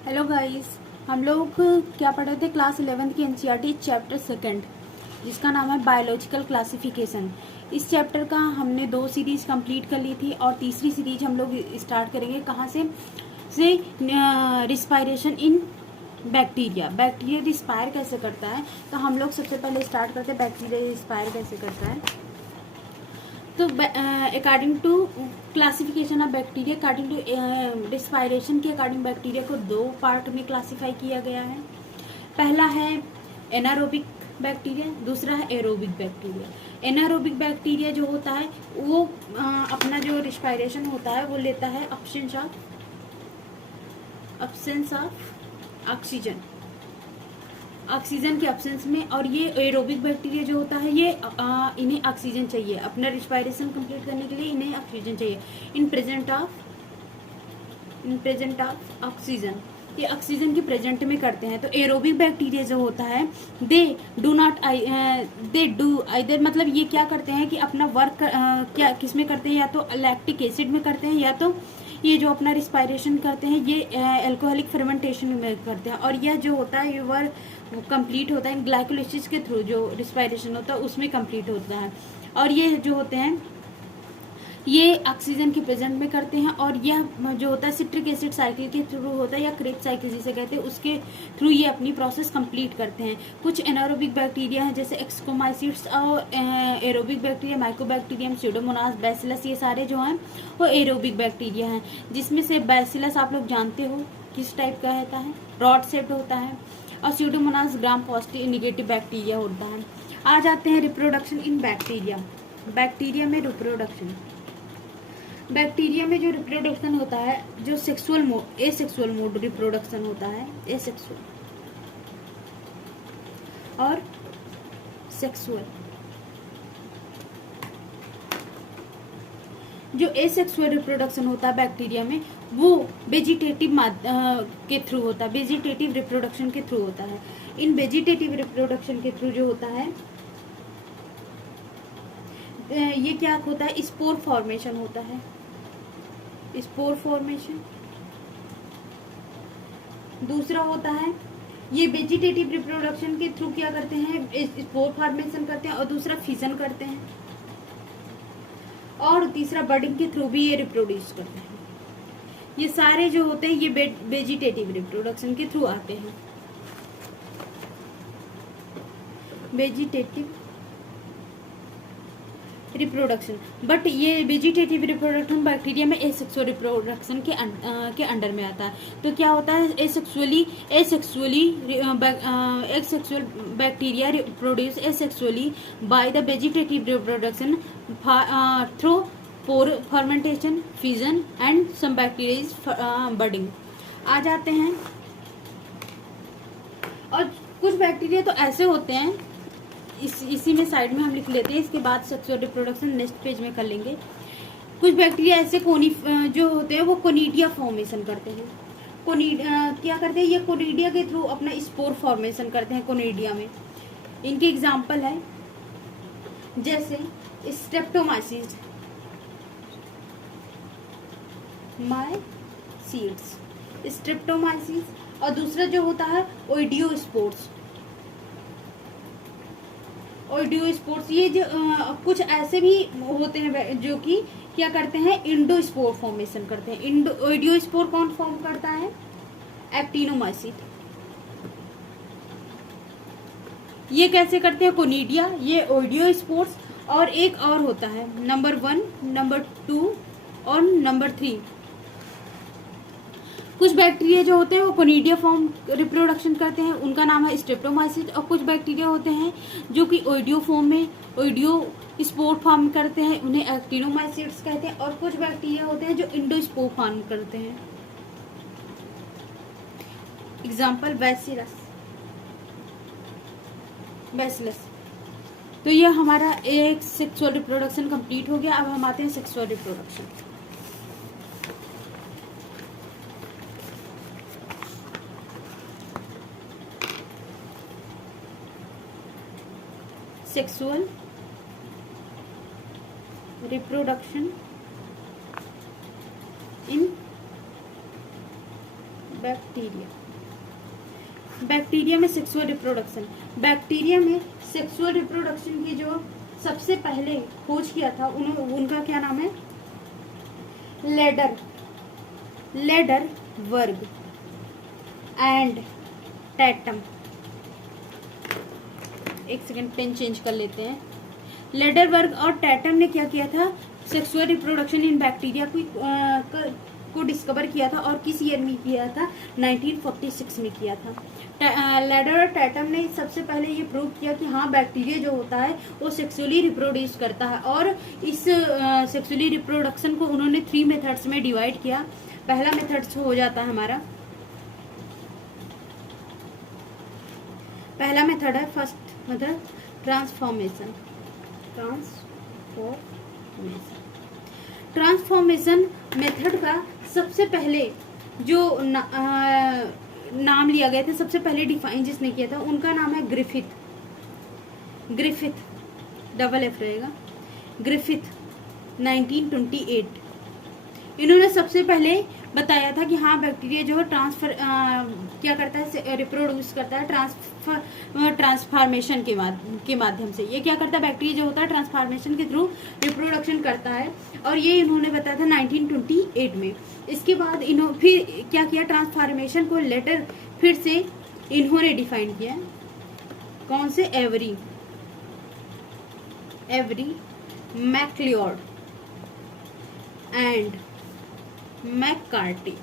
Hello guys, हम लोग क्या पढ़ रहे थे क्लास 11th की एनसीईआरटी चैप्टर सेकंड, जिसका नाम है बायोलॉजिकल क्लासिफिकेशन। इस चैप्टर का हमने 2 सीरीज कंप्लीट कर ली थी और तीसरी सीरीज हम लोग स्टार्ट करेंगे कहाँ से रिस्पायरेशन इन बैक्टीरिया। बैक्टीरिया रिस्पायर कैसे करता है, तो हम लोग सबसे पहले स्टार्ट करते हैं बैक्टीरिया रिस्पायर कैसे करता है। तो according to classification of bacteria, according to respiration के अकॉर्डिंग बैक्टीरिया को 2 पार्ट में क्लासिफाई किया गया है। पहला है एनारोबिक बैक्टीरिया, दूसरा है एरोबिक बैक्टीरिया। एनारोबिक बैक्टीरिया जो होता है वो अपना जो रिस्पायरेशन होता है वो लेता है अब्सेंस ऑफ ऑक्सीजन के एब्सेंस में। और ये एरोबिक बैक्टीरिया जो होता है ये इन्हें ऑक्सीजन चाहिए, अपना रिस्पायरेशन कंप्लीट करने के लिए इन्हें ऑक्सीजन चाहिए इन प्रेजेंट ऑफ ऑक्सीजन। ये ऑक्सीजन की प्रेजेंट में करते हैं। तो एरोबिक बैक्टीरिया जो होता है दे डू आइदर, मतलब ये क्या करते हैं कि अपना वर्क क्या किस में करते हैं, या तो लैक्टिक एसिड में करते हैं, या तो ये जो अपना रिस्पायरेशन करते हैं ये एल्कोहलिक फर्मेंटेशन में करते हैं। और यह जो होता है ये वर्क कंप्लीट होता है ग्लाइकोलिसिस के थ्रू, जो रिस्पायरेशन होता है उसमें कंप्लीट होता है। और ये जो होते हैं ये ऑक्सीजन की प्रेजेंट में करते हैं। और यह जो होता है सिट्रिक एसिड साइकिल के थ्रू होता है, या क्रेब्स साइकिल जिसे कहते हैं, उसके थ्रू ये अपनी प्रोसेस कंप्लीट करते हैं। कुछ एनारोबिक बैक्टीरिया हैं जैसे एक्सकोमाइसिट्स, और aerobic bacteria Mycobacterium, Pseudomonas, bacillus, ये सारे जो हैं वो एरोबिक बैक्टीरिया हैं। जिसमें से बैसिलस आप लोग जानते हो किस टाइप का रहता है, रॉड शेप्ड होता है, और Pseudomonas gram positive negative bacteria होता है। आ जाते हैं रिप्रोडक्शन इन बैक्टीरिया। बैक्टीरिया में रिप्रोडक्शन, बैक्टीरिया में जो रिप्रोडक्शन होता है, जो एसेक्सुअल मोड रिप्रोडक्शन होता है, एसेक्सुअल और सेक्सुअल। जो एसेक्सुअल रिप्रोडक्शन होता है बैक्टीरिया में वो वेजिटेटिव के थ्रू होता है, वेजिटेटिव रिप्रोडक्शन के थ्रू होता है। इन वेजिटेटिव रिप्रोडक्शन के थ्रू जो होता है ये क्या होता है, स्पोर फॉर्मेशन होता है, स्पोर फॉर्मेशन। दूसरा होता है ये वेजिटेटिव रिप्रोडक्शन के थ्रू क्या करते हैं, स्पोर फॉर्मेशन करते हैं, और दूसरा फिजन करते हैं, और तीसरा बडिंग के थ्रू भी ये रिप्रोड्यूस करते हैं। ये सारे जो होते हैं ये वेजिटेटिव रिप्रोडक्शन के थ्रू आते हैं, वेजिटेटिव रिप्रोडक्शन। बट ये वेजिटेटिव रिप्रोडक्शन बैक्टीरिया में एसेक्सुअल रिप्रोडक्शन के अंडर में आता है। तो क्या होता है, asexually bacteria reproduce asexually by the vegetative reproduction through fermentation, fission and some bacteria is budding. आ जाते हैं, और कुछ बैक्टीरिया तो ऐसे होते हैं, इसी में साइड में हम लिख लेते हैं, इसके बाद सेक्सुअल रिप्रोडक्शन नेक्स्ट पेज में कर लेंगे। कुछ बैक्टीरिया ऐसे जो होते हैं वो कोनिडिया फॉर्मेशन करते हैं। क्या करते हैं, ये कोनिडिया के थ्रू अपना स्पोर फॉर्मेशन करते हैं कोनिडिया में। इनके एग्जाम्पल है जैसे स्ट्रेप्टोमाइसिस, स्ट्रेप्टोमाइसिस, और दूसरा जो होता है ओइडियोस्पोर्स। ये जो कुछ ऐसे भी होते हैं जो कि क्या करते हैं, इंडोस्पोर फॉर्मेशन करते हैं। ओइडियोस्पोर कौन फॉर्म करता है, एक्टिनोमाइसिट। ये कैसे करते हैं, कोनिडिया, ये ओइडियोस्पोर्स। और एक और होता है नंबर 1, नंबर 2 और नंबर 3। कुछ बैक्टीरिया जो होते हैं वो कोनिडिया फॉर्म रिप्रोडक्शन करते हैं, उनका नाम है स्ट्रेप्टोमाइसिस। और कुछ बैक्टीरिया होते हैं जो कि ओइडियो फॉर्म में ओइडियोस्पोर फॉर्म करते हैं, उन्हें एक्टिनोमाइसिट्स कहते हैं। और कुछ बैक्टीरिया होते हैं जो इंडोस्पोर फॉर्म करते हैं, एग्जाम्पल बैसिलस। तो ये हमारा एक सेक्सुअल रिप्रोडक्शन कंप्लीट हो गया। अब हम आते हैं sexual reproduction. Sexual reproduction in bacteria में सेक्सुअल रिप्रोडक्शन। बैक्टीरिया में सेक्सुअल रिप्रोडक्शन की जो सबसे पहले खोज किया था उनका क्या नाम है? लेडर वर्ग एंड टैटम। एक सेकेंड, पेन चेंज कर लेते हैं। लेडर वर्ग और टैटम ने क्या किया था? सेक्सुअल रिप्रोडक्शन इन बैक्टीरिया को डिस्कवर किया था। और किस ईयर में किया था? 1946 में किया था। लेडर और टैटम ने सबसे पहले ये प्रूव किया कि हाँ, बैक्टीरिया जो होता है वो सेक्सुअली रिप्रोड्यूस करता है। और इस सेक्सुअली रिप्रोडक्शन को उन्होंने 3 मेथड्स में डिवाइड किया। पहला मेथड्स हो जाता है हमारा, पहला मेथड है first method transformation. Transformation method का सबसे पहले जो नाम लिया गया था, सबसे पहले डिफाइन जिसने किया था उनका नाम है ग्रिफिथ। डबल एफ रहेगा, ग्रिफिथ 1928। इन्होंने सबसे पहले बताया था कि हाँ, बैक्टीरिया जो है क्या करता है? रिप्रोड्यूस करता है ट्रांसफॉर्मेशन के माध्यम से। ये क्या करता है? बैक्टीरिया जो होता है ट्रांसफॉर्मेशन के थ्रू रिप्रोडक्शन करता है। और ये इन्होंने बताया था 1928 में। इसके बाद फिर क्या किया? ट्रांसफॉर्मेशन को लेटर फिर से इन्होंने डिफाइन किया। कौन से? Avery MacLeod and McCarty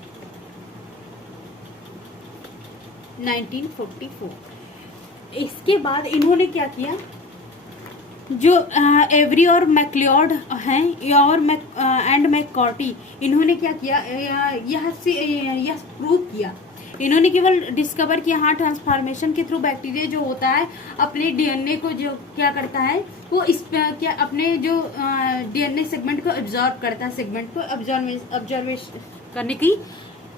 1944। इसके बाद इन्होंने क्या किया? जो एवरी और मैक्लियोड हैं और एंड मैककार्टी, इन्होंने क्या किया? यह प्रूव किया। इन्होंने केवल डिस्कवर किया हाँ, ट्रांसफॉर्मेशन के थ्रू बैक्टीरिया जो होता है अपने डीएनए को जो क्या करता है वो क्या अपने जो डीएनए सेगमेंट को एब्जॉर्ब करता है। सेगमेंट को ऑब्जर्वेशन करने की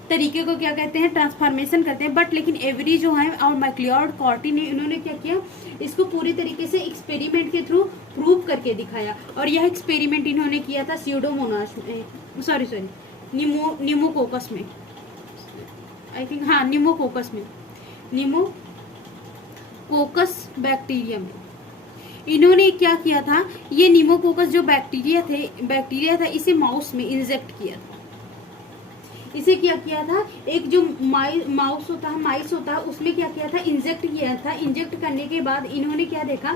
तरीके को क्या कहते हैं? ट्रांसफॉर्मेशन करते हैं। बट लेकिन एवरी जो है और मैक्लियोड कॉर्टी ने इन्होंने क्या किया? इसको पूरी तरीके से एक्सपेरिमेंट के थ्रू प्रूव करके दिखाया। और यह एक्सपेरिमेंट इन्होंने किया था स्यूडोमोनास में, निमोकोकस में, आई थिंक, हाँ, निमोकोकस बैक्टीरिया में। इन्होंने क्या किया था? ये निमोकोकस जो बैक्टीरिया था इसे माउस में इंजेक्ट किया था। इसे क्या किया था? एक जो माइस होता है उसमें क्या किया था? इंजेक्ट किया था। इंजेक्ट करने के बाद इन्होंने क्या देखा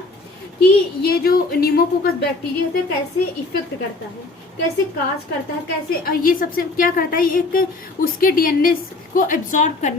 कि ये जो निमोकोकस बैक्टीरिया होता है कैसे इफेक्ट करता है, कैसे काज करता है, कैसे ये सबसे क्या करता है? एक उसके डीएनए को एब्जॉर्ब करने